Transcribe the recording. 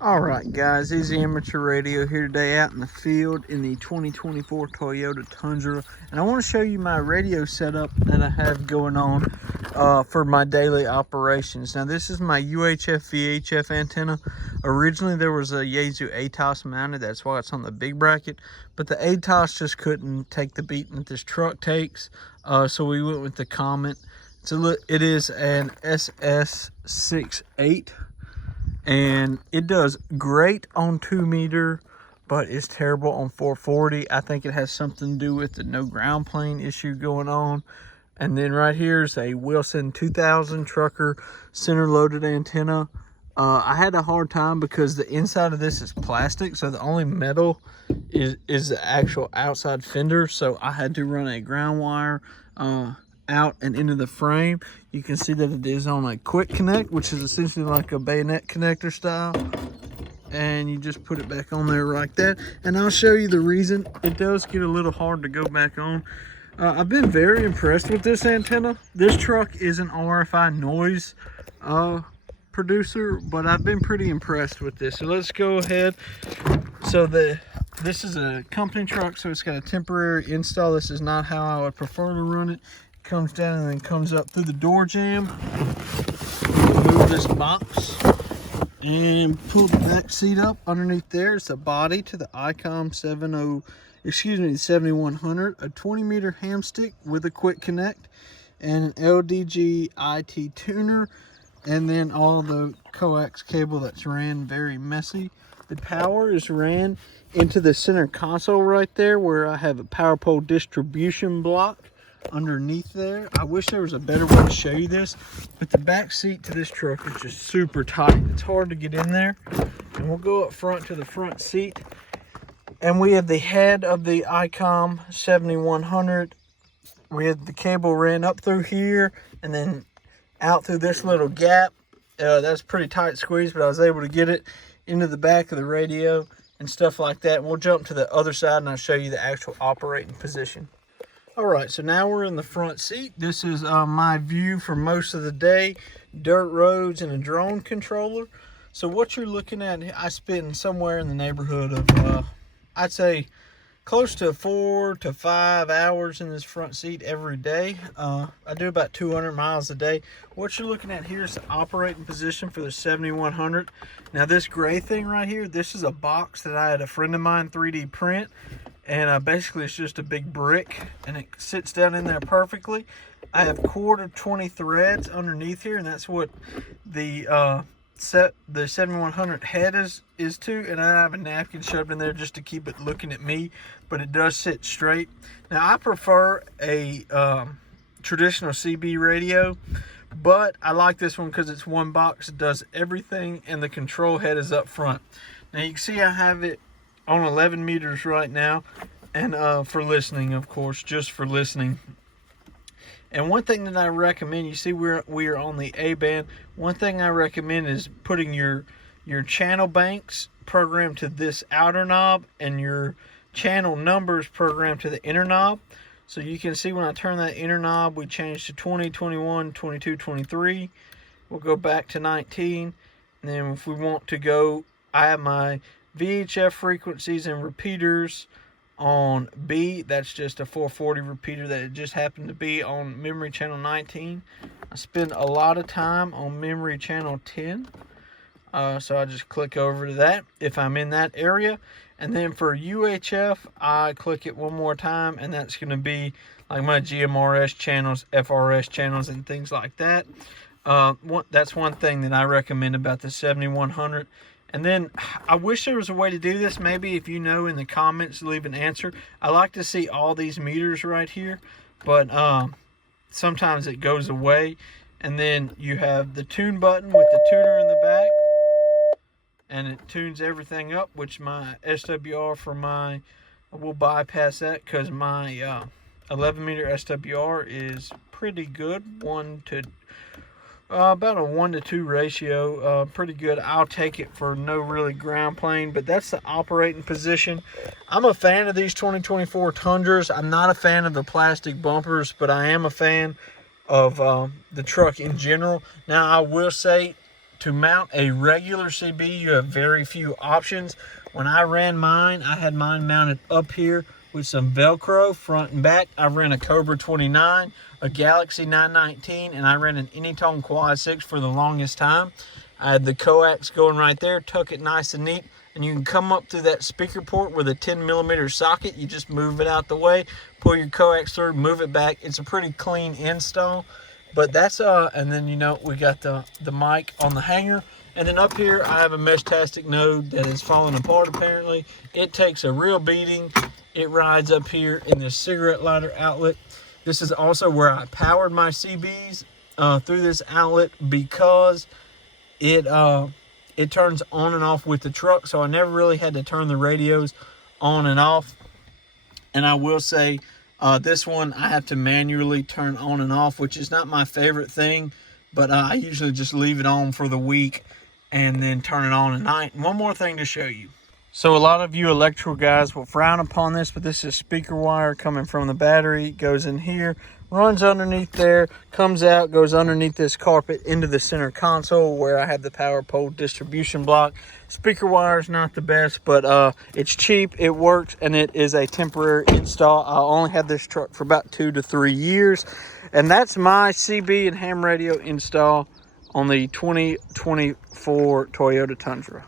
Alright guys, Easy Amateur Radio here today out in the field in the 2024 Toyota Tundra. And I want to show you my radio setup that I have going on for my daily operations. Now this is my UHF VHF antenna. Originally there was a Yaesu ATOS mounted, that's why it's on the big bracket. But the ATOS just couldn't take the beating that this truck takes. So we went with the Comet. So it is an SS68. And it does great on 2 meter, but it's terrible on 440. I think it has something to do with the no ground plane issue going on. And then right here is a Wilson 2000 trucker center loaded antenna. I had a hard time because the inside of this is plastic, so the only metal is the actual outside fender. So I had to run a ground wire out and into the frame. You can see that it is on a quick connect, which is essentially like a bayonet connector style, and you just put it back on there like that. And I'll show you the reason. It does get a little hard to go back on. I've been very impressed with this antenna. This truck is an RFI noise producer, but I've been pretty impressed with this. So let's go ahead. So this is a company truck, so it's got a temporary install. This is not how I would prefer to run it. Comes down and then comes up through the door jamb. Remove this box and pull the back seat up. Underneath there is the body to the ICOM 7100, a 20 meter ham stick with a quick connect, and an LDG IT tuner, and then all the coax cable that's ran very messy. The power is ran into the center console right there, where I have a power pole distribution block underneath there. I wish there was a better way to show you this, but the back seat to this truck is just super tight. It's hard to get in there. And we'll go up front to the front seat, and we have the head of the ICOM 7100. We have the cable ran up through here and then out through this little gap. That's pretty tight squeeze, but I was able to get it into the back of the radio and stuff like that. And we'll jump to the other side and I'll show you the actual operating position. Alright, so now we're in the front seat. This is my view for most of the day. Dirt roads and a drone controller. So what you're looking at, I spend somewhere in the neighborhood of, I'd say, close to 4 to 5 hours in this front seat every day. I do about 200 miles a day. What you're looking at here is the operating position for the 7100. Now this gray thing right here, this is a box that I had a friend of mine 3D print. And basically it's just a big brick, and it sits down in there perfectly. I have 1/4 threads underneath here, and that's what the 7100 head is to. And I have a napkin shoved in there just to keep it looking at me, but it does sit straight. Now I prefer a traditional CB radio, but I like this one because it's one box. It does everything, and the control head is up front. Now you can see I have it on 11 meters right now, and for listening, of course, just for listening. And one thing that I recommend, you see we are on the A band. One thing I recommend is putting your channel banks programmed to this outer knob and your channel numbers programmed to the inner knob. So you can see when I turn that inner knob, we change to 20, 21, 22, 23. We'll go back to 19. And then if we want to go, I have my VHF frequencies and repeaters on B. That's just a 440 repeater that it just happened to be on memory channel 19. I spend a lot of time on memory channel 10. So I just click over to that if I'm in that area. And then for UHF, I click it one more time, and that's going to be like my GMRS channels, FRS channels, and things like that. That's one thing that I recommend about the 7100. And then I wish there was a way to do this. Maybe if you know, in the comments, leave an answer. I like to see all these meters right here, but sometimes it goes away. And then you have the tune button with the tuner in the back, and it tunes everything up, which my SWR for my, we'll bypass that because my 11 meter SWR is pretty good. About a 1-to-2 ratio, pretty good. I'll take it for no really ground plane, but that's the operating position. I'm a fan of these 2024 Tundras. I'm not a fan of the plastic bumpers, but I am a fan of the truck in general. Now I will say To mount a regular CB, you have very few options. When I ran mine, I had mine mounted up here with some Velcro front and back. I ran a Cobra 29, a Galaxy 919, and I ran an Anytone Quad 6 for the longest time. I had the coax going right there, tuck it nice and neat, and you can come up through that speaker port with a 10mm socket. You just move it out the way, pull your coax through, move it back. It's a pretty clean install. But that's and then, you know, we got the mic on the hanger, and then up here I have a Meshtastic node that is falling apart apparently. It takes a real beating. It rides up here in this cigarette lighter outlet. This is also where I powered my CBs through this outlet, because it turns on and off with the truck, so I never really had to turn the radios on and off. And I will say, this one I have to manually turn on and off, which is not my favorite thing, but I usually just leave it on for the week and then turn it on at night. And one more thing to show you. So a lot of you electrical guys will frown upon this, but this is speaker wire coming from the battery, goes in here, runs underneath there, comes out, goes underneath this carpet into the center console where I have the power pole distribution block. Speaker wire is not the best, but it's cheap, it works, and it is a temporary install. I only had this truck for about 2 to 3 years, and that's my CB and ham radio install on the 2024 Toyota Tundra.